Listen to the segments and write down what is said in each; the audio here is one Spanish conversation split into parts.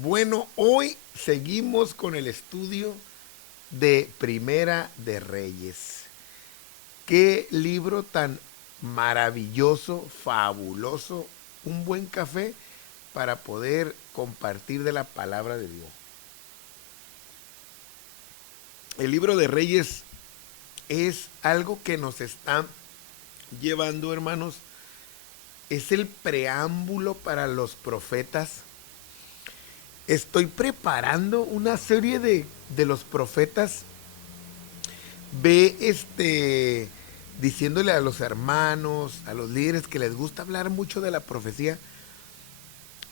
Bueno, hoy seguimos con el estudio de Primera de Reyes. Qué libro tan maravilloso, fabuloso, un buen café para poder compartir de la palabra de Dios. El libro de Reyes es algo que nos está llevando, hermanos, es el preámbulo para los profetas. Estoy preparando una serie de los profetas. Ve diciéndole a los hermanos, a los líderes que les gusta hablar mucho de la profecía,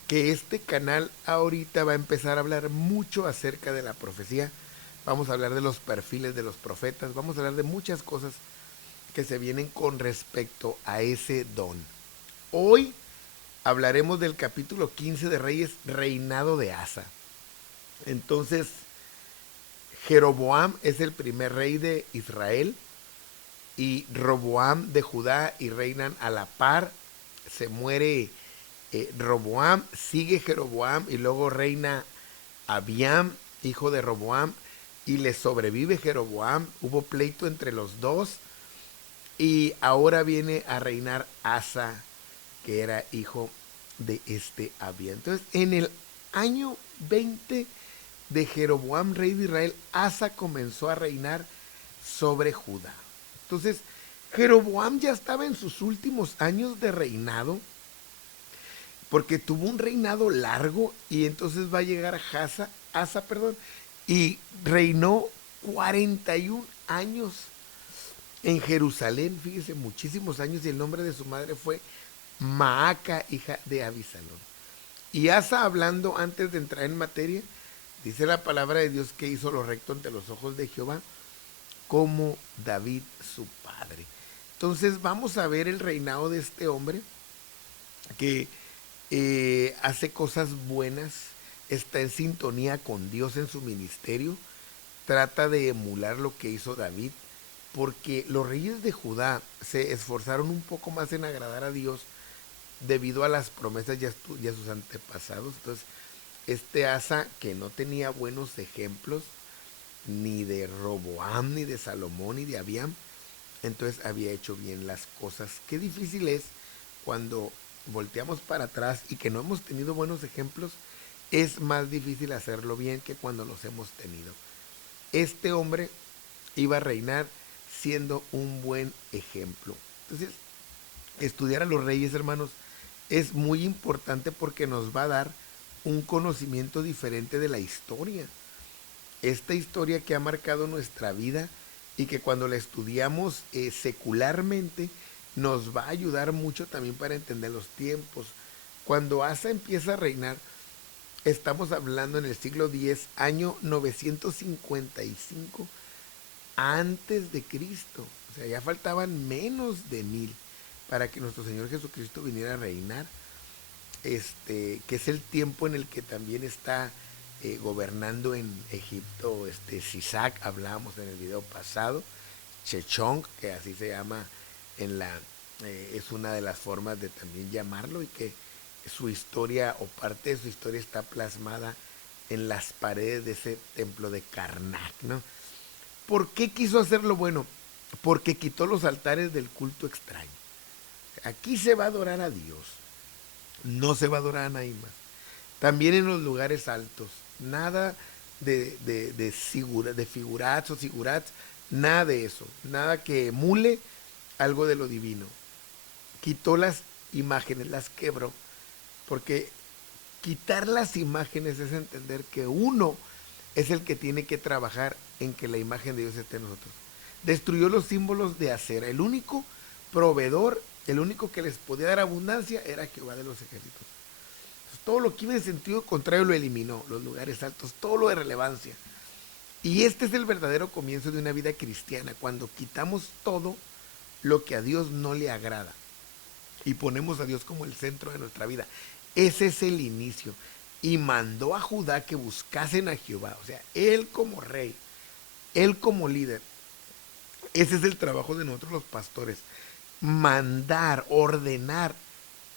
que este canal ahorita va a empezar a hablar mucho acerca de la profecía. Vamos a hablar de los perfiles de los profetas, vamos a hablar de muchas cosas que se vienen con respecto a ese don. Hoy hablaremos del capítulo 15 de Reyes, reinado de Asa. Entonces, Jeroboam es el primer rey de Israel y Roboam de Judá y reinan a la par. Se muere Roboam, sigue Jeroboam y luego reina Abiam, hijo de Roboam, y le sobrevive Jeroboam. Hubo pleito entre los dos y ahora viene a reinar Asa, que era hijo de este Abiam. Entonces, en el año 20 de Jeroboam, rey de Israel, Asa comenzó a reinar sobre Judá. Entonces, Jeroboam ya estaba en sus últimos años de reinado, porque tuvo un reinado largo y entonces va a llegar Asa, y reinó 41 años en Jerusalén, fíjese, muchísimos años, y el nombre de su madre fue Maaca, hija de Abisalón. Y Asa, hablando antes de entrar en materia, dice la palabra de Dios que hizo lo recto ante los ojos de Jehová, como David su padre. Entonces vamos a ver el reinado de este hombre que hace cosas buenas, está en sintonía con Dios en su ministerio, trata de emular lo que hizo David, porque los reyes de Judá se esforzaron un poco más en agradar a Dios debido a las promesas y a sus antepasados. Entonces, este Asa, que no tenía buenos ejemplos, ni de Roboam, ni de Salomón, ni de Abiam, entonces había hecho bien las cosas. Qué difícil es cuando volteamos para atrás y que no hemos tenido buenos ejemplos, es más difícil hacerlo bien que cuando los hemos tenido. Este hombre iba a reinar siendo un buen ejemplo. Entonces, estudiar a los reyes, hermanos, es muy importante porque nos va a dar un conocimiento diferente de la historia. Esta historia que ha marcado nuestra vida y que cuando la estudiamos secularmente nos va a ayudar mucho también para entender los tiempos. Cuando Asa empieza a reinar, estamos hablando en el siglo X, año 955 antes de Cristo. O sea, ya faltaban menos de 1000 para que nuestro Señor Jesucristo viniera a reinar. Que es el tiempo en el que también está gobernando en Egipto Sisac, hablábamos en el video pasado, Chechong, que así se llama es una de las formas de también llamarlo, y que su historia o parte de su historia está plasmada en las paredes de ese templo de Karnak, ¿no? ¿Por qué quiso hacerlo bueno? Porque quitó los altares del culto extraño. Aquí se va a adorar a Dios, no se va a adorar a nadie más. También en los lugares altos, nada de figurats o sigurats, nada de eso, nada que emule algo de lo divino. Quitó las imágenes, las quebró, porque quitar las imágenes es entender que uno es el que tiene que trabajar en que la imagen de Dios esté en nosotros. Destruyó los símbolos de acera. El único proveedor, el único que les podía dar abundancia era Jehová de los ejércitos. Entonces, todo lo que iba en sentido contrario lo eliminó, los lugares altos, todo lo de relevancia. Y este es el verdadero comienzo de una vida cristiana, cuando quitamos todo lo que a Dios no le agrada y ponemos a Dios como el centro de nuestra vida. Ese es el inicio. Y mandó a Judá que buscasen a Jehová, o sea, él como rey, él como líder. Ese es el trabajo de nosotros los pastores, mandar, ordenar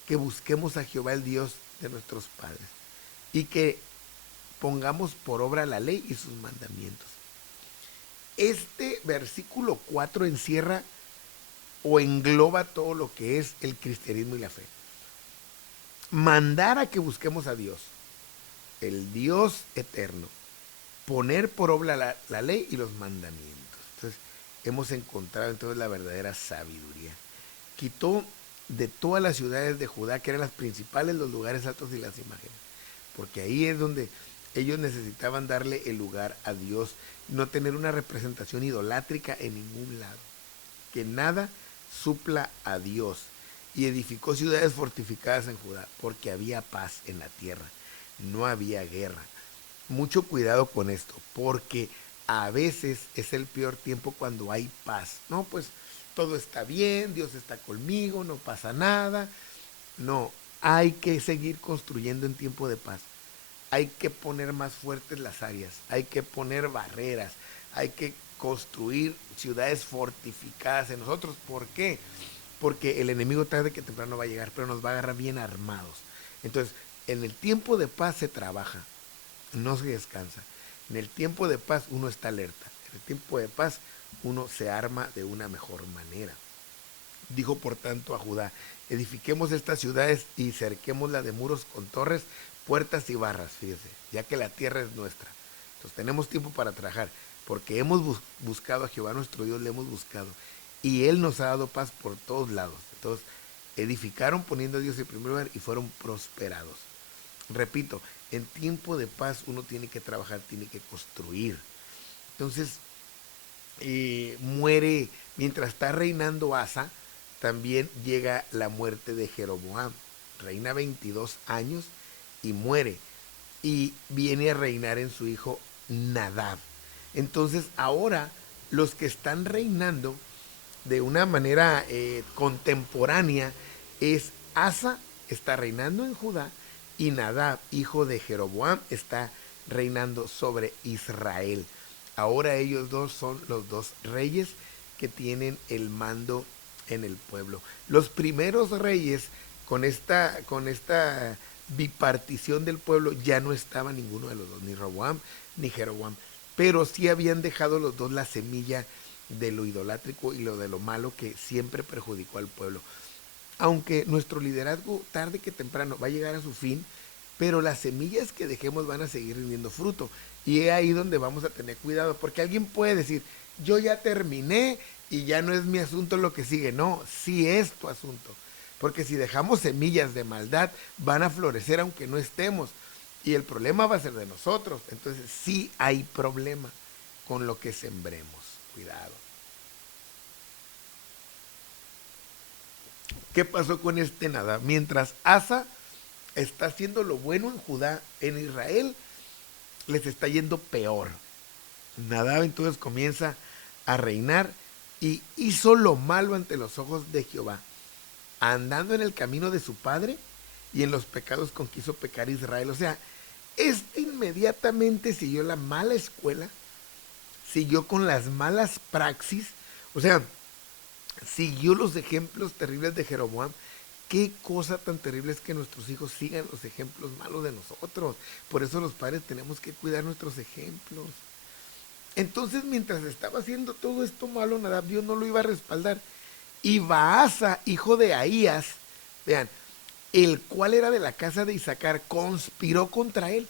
que busquemos a Jehová, el Dios de nuestros padres, y que pongamos por obra la ley y sus mandamientos. Este versículo 4 encierra o engloba todo lo que es el cristianismo y la fe. Mandar a que busquemos a Dios, el Dios eterno, poner por obra la ley y los mandamientos. Entonces, hemos encontrado entonces la verdadera sabiduría. Quitó de todas las ciudades de Judá, que eran las principales, los lugares altos y las imágenes, porque ahí es donde ellos necesitaban darle el lugar a Dios, no tener una representación idolátrica en ningún lado, que nada supla a Dios. Y edificó ciudades fortificadas en Judá, porque había paz en la tierra, no había guerra. Mucho cuidado con esto, porque a veces es el peor tiempo cuando hay paz. No, pues todo está bien, Dios está conmigo, no pasa nada. No, hay que seguir construyendo en tiempo de paz. Hay que poner más fuertes las áreas, hay que poner barreras, hay que construir ciudades fortificadas en nosotros. ¿Por qué? Porque el enemigo tarde que temprano va a llegar, pero nos va a agarrar bien armados. Entonces, en el tiempo de paz se trabaja, no se descansa. En el tiempo de paz uno está alerta. En el tiempo de paz uno se arma de una mejor manera. Dijo por tanto a Judá: edifiquemos estas ciudades y cerquémosla de muros con torres, puertas y barras, fíjese, ya que la tierra es nuestra. Entonces tenemos tiempo para trabajar, porque hemos buscado a Jehová nuestro Dios, le hemos buscado, y Él nos ha dado paz por todos lados. Entonces edificaron poniendo a Dios en primer lugar y fueron prosperados. Repito, en tiempo de paz uno tiene que trabajar, tiene que construir. Entonces muere, mientras está reinando Asa, también llega la muerte de Jeroboam. Reina 22 años y muere. Y viene a reinar en su hijo Nadab. Entonces ahora los que están reinando de una manera contemporánea es Asa, está reinando en Judá, y Nadab, hijo de Jeroboam, está reinando sobre Israel. Ahora ellos dos son los dos reyes que tienen el mando en el pueblo. Los primeros reyes, con esta bipartición del pueblo, ya no estaba ninguno de los dos, ni Roboam ni Jeroboam, pero sí habían dejado los dos la semilla de lo idolátrico y lo de lo malo que siempre perjudicó al pueblo. Aunque nuestro liderazgo tarde que temprano va a llegar a su fin, pero las semillas que dejemos van a seguir rindiendo fruto. Y es ahí donde vamos a tener cuidado, porque alguien puede decir: yo ya terminé y ya no es mi asunto lo que sigue. No, sí es tu asunto, porque si dejamos semillas de maldad, van a florecer aunque no estemos, y el problema va a ser de nosotros. Entonces sí hay problema con lo que sembremos. Cuidado. ¿Qué pasó con este Nadab? Mientras Asa está haciendo lo bueno en Judá, en Israel les está yendo peor. Nadab entonces comienza a reinar y hizo lo malo ante los ojos de Jehová, andando en el camino de su padre y en los pecados con que hizo pecar Israel. O sea, este inmediatamente siguió la mala escuela, siguió con las malas praxis, o sea, siguió los ejemplos terribles de Jeroboam. Qué cosa tan terrible es que nuestros hijos sigan los ejemplos malos de nosotros. Por eso los padres tenemos que cuidar nuestros ejemplos. Entonces, mientras estaba haciendo todo esto malo, Nadab, Dios no lo iba a respaldar. Y Baasa, hijo de Ahías, vean, el cual era de la casa de Isaacar, conspiró contra él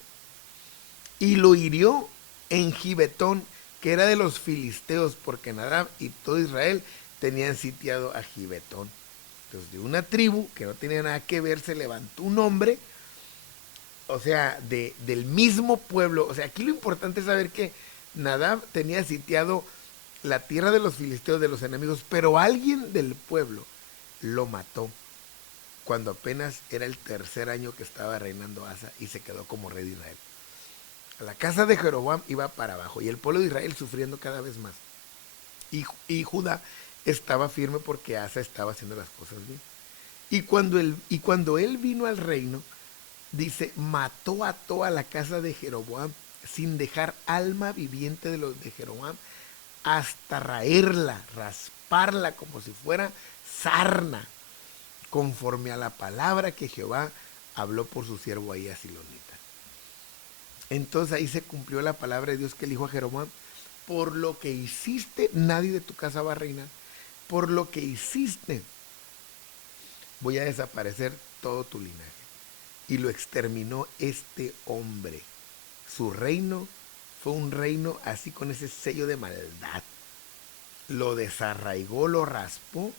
y lo hirió en Gibetón, que era de los filisteos, porque Nadab y todo Israel tenían sitiado a Gibetón. Entonces, de una tribu que no tenía nada que ver, se levantó un hombre, o sea, del mismo pueblo. O sea, aquí lo importante es saber que Nadab tenía sitiado la tierra de los filisteos, de los enemigos, pero alguien del pueblo lo mató cuando apenas era el tercer año que estaba reinando Asa y se quedó como rey de Israel. La casa de Jeroboam iba para abajo y el pueblo de Israel sufriendo cada vez más. Y Judá estaba firme porque Asa estaba haciendo las cosas bien. Y cuando él vino al reino, dice, mató a toda la casa de Jeroboam sin dejar alma viviente de los de Jeroboam, hasta raerla, rasparla como si fuera sarna, conforme a la palabra que Jehová habló por su siervo Ahías Silonita. Entonces ahí se cumplió la palabra de Dios que le dijo a Jeroboam, por lo que hiciste, nadie de tu casa va a reinar. Por lo que hiciste, voy a desaparecer todo tu linaje. Y lo exterminó este hombre. Su reino fue un reino así con ese sello de maldad. Lo desarraigó, lo raspó,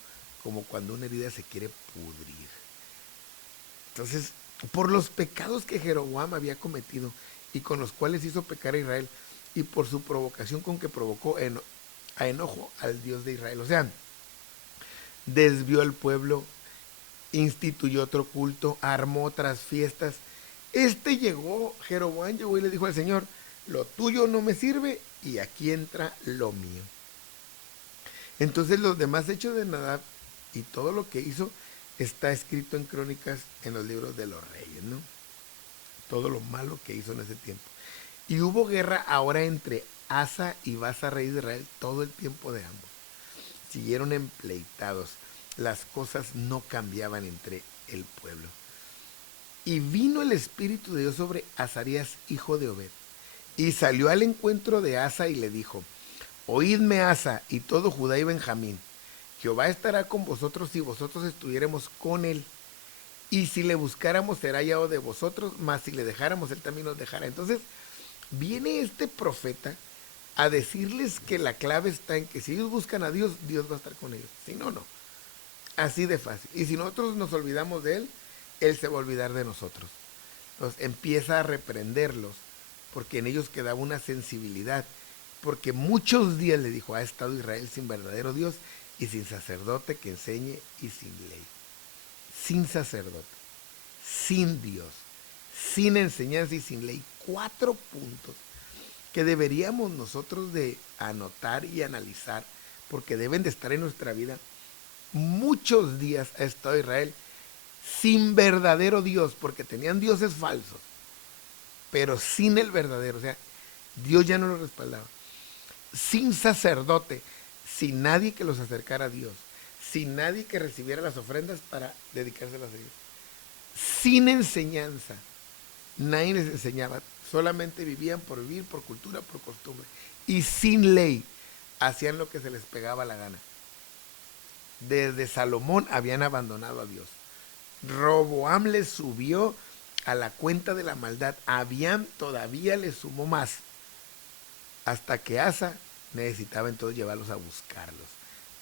como cuando una herida se quiere pudrir. Entonces, por los pecados que Jeroboam había cometido y con los cuales hizo pecar a Israel, y por su provocación con que provocó a enojo al Dios de Israel. O sea, desvió al pueblo, instituyó otro culto, armó otras fiestas. Jeroboam llegó y le dijo al Señor, lo tuyo no me sirve y aquí entra lo mío. Entonces los demás hechos de Nadab y todo lo que hizo está escrito en crónicas en los libros de los reyes, ¿no? Todo lo malo que hizo en ese tiempo. Y hubo guerra ahora entre Asa y Baasa, rey de Israel, todo el tiempo de ambos. Siguieron empleitados. Las cosas no cambiaban entre el pueblo. Y vino el Espíritu de Dios sobre Azarías, hijo de Obed. Y salió al encuentro de Asa y le dijo, oídme Asa y todo Judá y Benjamín. Jehová estará con vosotros si vosotros estuviéramos con él. Y si le buscáramos será hallado de vosotros, mas si le dejáramos él también nos dejará. Entonces viene este profeta a decirles que la clave está en que si ellos buscan a Dios, Dios va a estar con ellos. Si no, no. Así de fácil. Y si nosotros nos olvidamos de Él, Él se va a olvidar de nosotros. Entonces empieza a reprenderlos, porque en ellos quedaba una sensibilidad. Porque muchos días le dijo, ha estado Israel sin verdadero Dios y sin sacerdote que enseñe y sin ley. Sin sacerdote, sin Dios, sin enseñanza y sin ley. 4 puntos que deberíamos nosotros de anotar y analizar, porque deben de estar en nuestra vida. Muchos días ha estado Israel sin verdadero Dios, porque tenían dioses falsos, pero sin el verdadero, o sea, Dios ya no los respaldaba. Sin sacerdote, sin nadie que los acercara a Dios, sin nadie que recibiera las ofrendas para dedicárselas a Dios. Sin enseñanza, nadie les enseñaba, solamente vivían por vivir, por cultura, por costumbre. Y sin ley, hacían lo que se les pegaba la gana. Desde Salomón habían abandonado a Dios. Roboam les subió a la cuenta de la maldad. Abiam todavía les sumó más. Hasta que Asa necesitaba entonces llevarlos a buscarlos.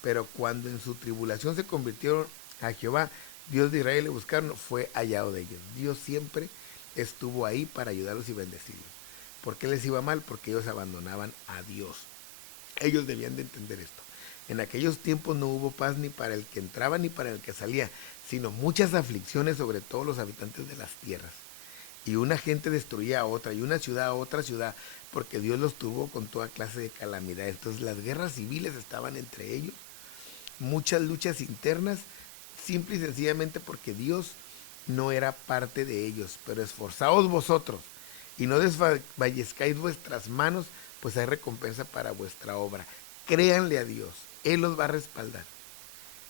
Pero cuando en su tribulación se convirtieron a Jehová, Dios de Israel, le buscaron, fue hallado de ellos. Dios siempre estuvo ahí para ayudarlos y bendecirlos. ¿Por qué les iba mal? Porque ellos abandonaban a Dios. Ellos debían de entender esto. En aquellos tiempos no hubo paz ni para el que entraba ni para el que salía, sino muchas aflicciones sobre todos los habitantes de las tierras. Y una gente destruía a otra, y una ciudad a otra ciudad, porque Dios los tuvo con toda clase de calamidades. Entonces las guerras civiles estaban entre ellos, muchas luchas internas, simple y sencillamente porque Dios no era parte de ellos. Pero esforzaos vosotros, y no desfallezcáis vuestras manos, pues hay recompensa para vuestra obra. Créanle a Dios, Él los va a respaldar.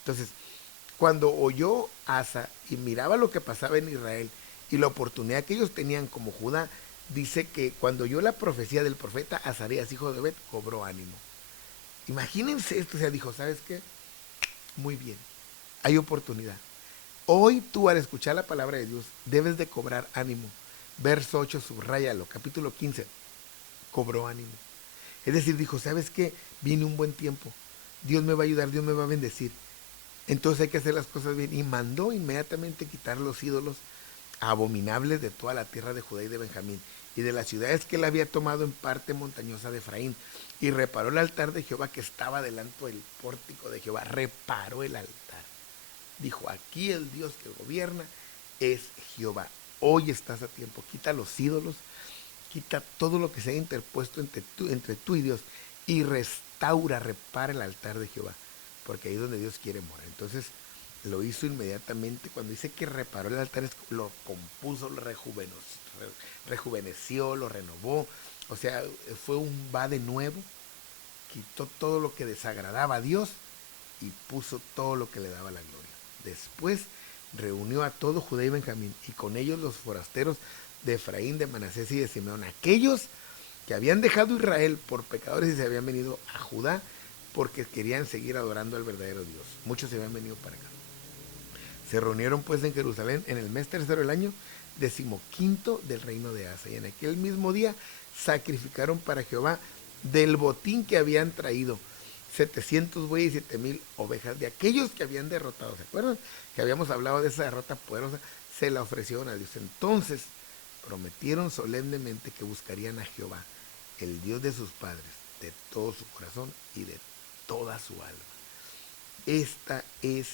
Entonces, cuando oyó Asa y miraba lo que pasaba en Israel y la oportunidad que ellos tenían como Judá, dice que cuando oyó la profecía del profeta Azarías, hijo de Obed, cobró ánimo. Imagínense esto, o sea, dijo, ¿sabes qué? Muy bien, hay oportunidad. Hoy tú al escuchar la palabra de Dios debes de cobrar ánimo. Verso 8, subráyalo, capítulo 15, cobró ánimo. Es decir, dijo, ¿sabes qué? Viene un buen tiempo. Dios me va a ayudar, Dios me va a bendecir. Entonces hay que hacer las cosas bien. Y mandó inmediatamente quitar los ídolos abominables de toda la tierra de Judá y de Benjamín, y de las ciudades que él había tomado en parte montañosa de Efraín. Y reparó el altar de Jehová que estaba delante del pórtico de Jehová. Reparó el altar. Dijo, aquí el Dios que gobierna es Jehová. Hoy estás a tiempo. Quita los ídolos, quita todo lo que se haya interpuesto entre tú y Dios, y restaura, repara el altar de Jehová, porque ahí es donde Dios quiere morar. Entonces lo hizo inmediatamente. Cuando dice que reparó el altar, lo compuso, lo rejuveneció, lo renovó. O sea, fue un va de nuevo, quitó todo lo que desagradaba a Dios y puso todo lo que le daba la gloria. Después reunió a todo Judá y Benjamín, y con ellos los forasteros de Efraín, de Manasés y de Simeón. Aquellos que habían dejado Israel por pecadores y se habían venido a Judá porque querían seguir adorando al verdadero Dios. Muchos se habían venido para acá. Se reunieron pues en Jerusalén en el mes tercero del año 15 del reino de Asa. Y en aquel mismo día sacrificaron para Jehová del botín que habían traído 700 bueyes y 7,000 ovejas de aquellos que habían derrotado. ¿Se acuerdan? Que habíamos hablado de esa derrota poderosa. Se la ofrecieron a Dios. Entonces prometieron solemnemente que buscarían a Jehová, el Dios de sus padres, de todo su corazón y de toda su alma. Esta es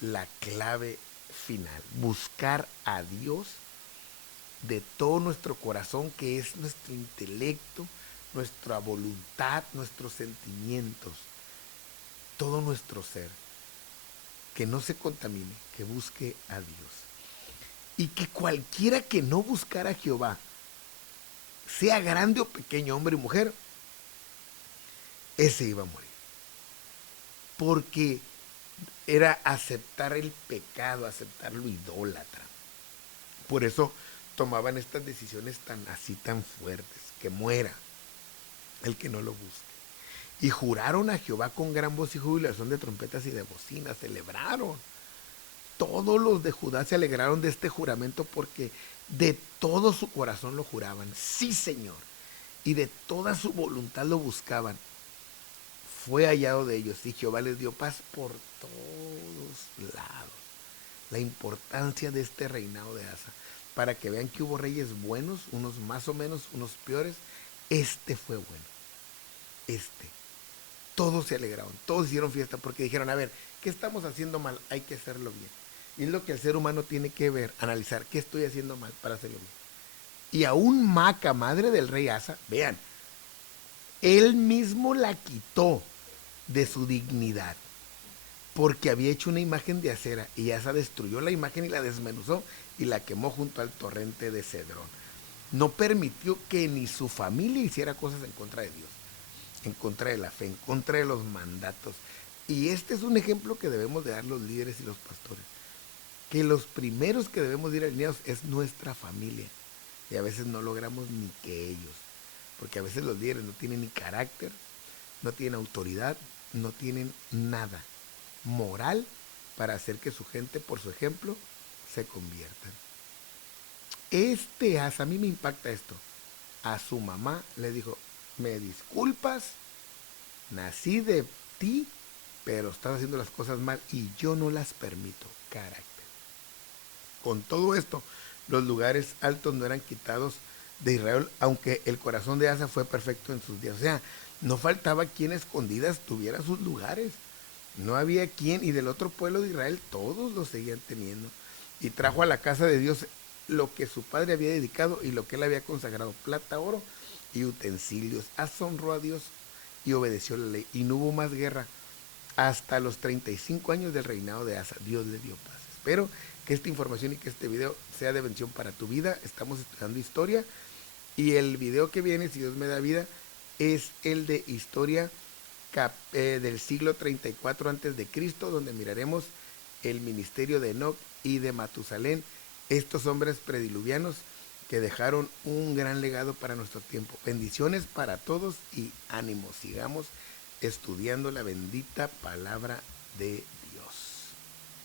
la clave final. Buscar a Dios de todo nuestro corazón, que es nuestro intelecto, nuestra voluntad, nuestros sentimientos, todo nuestro ser. Que no se contamine, que busque a Dios. Y que cualquiera que no buscara a Jehová, sea grande o pequeño, hombre y mujer, ese iba a morir. Porque era aceptar el pecado, aceptar lo idólatra. Por eso tomaban estas decisiones tan fuertes, que muera el que no lo busque. Y juraron a Jehová con gran voz y jubilación de trompetas y de bocinas, celebraron. Todos los de Judá se alegraron de este juramento porque de todo su corazón lo juraban. Sí, Señor. Y de toda su voluntad lo buscaban. Fue hallado de ellos y Jehová les dio paz por todos lados. La importancia de este reinado de Asa, para que vean que hubo reyes buenos, unos más o menos, unos peores. Este fue bueno. Todos se alegraron, todos hicieron fiesta porque dijeron, a ver, ¿qué estamos haciendo mal? Hay que hacerlo bien. Y es lo que el ser humano tiene que ver, analizar, ¿qué estoy haciendo mal para hacerlo bien? Y aún Maca, madre del rey Asa, vean, él mismo la quitó de su dignidad porque había hecho una imagen de acera y Asa destruyó la imagen y la desmenuzó y la quemó junto al torrente de Cedrón. No permitió que ni su familia hiciera cosas en contra de Dios, en contra de la fe, en contra de los mandatos. Y este es un ejemplo que debemos de dar los líderes y los pastores, que los primeros que debemos de ir alineados es nuestra familia, y a veces no logramos ni que ellos, porque a veces los líderes no tienen ni carácter, no tienen autoridad, no tienen nada moral para hacer que su gente, por su ejemplo, se conviertan. A mí me impacta esto. A su mamá le dijo, me disculpas, nací de ti, pero estás haciendo las cosas mal y yo no las permito. Carácter. Con todo esto, los lugares altos no eran quitados de Israel, aunque el corazón de Asa fue perfecto en sus días. O sea, no faltaba quien escondidas tuviera sus lugares. No había quien, y del otro pueblo de Israel todos lo seguían teniendo. Y trajo a la casa de Dios lo que su padre había dedicado y lo que él había consagrado, plata, oro y utensilios. Asa honró a Dios y obedeció la ley. Y no hubo más guerra hasta los 35 años del reinado de Asa. Dios le dio paz. Espero que esta información y que este video sea de bendición para tu vida. Estamos estudiando historia y el video que viene, si Dios me da vida, es el de historia del siglo 34 antes de Cristo, donde miraremos el ministerio de Enoc y de Matusalén, estos hombres prediluvianos que dejaron un gran legado para nuestro tiempo. Bendiciones para todos y ánimo, sigamos estudiando la bendita palabra de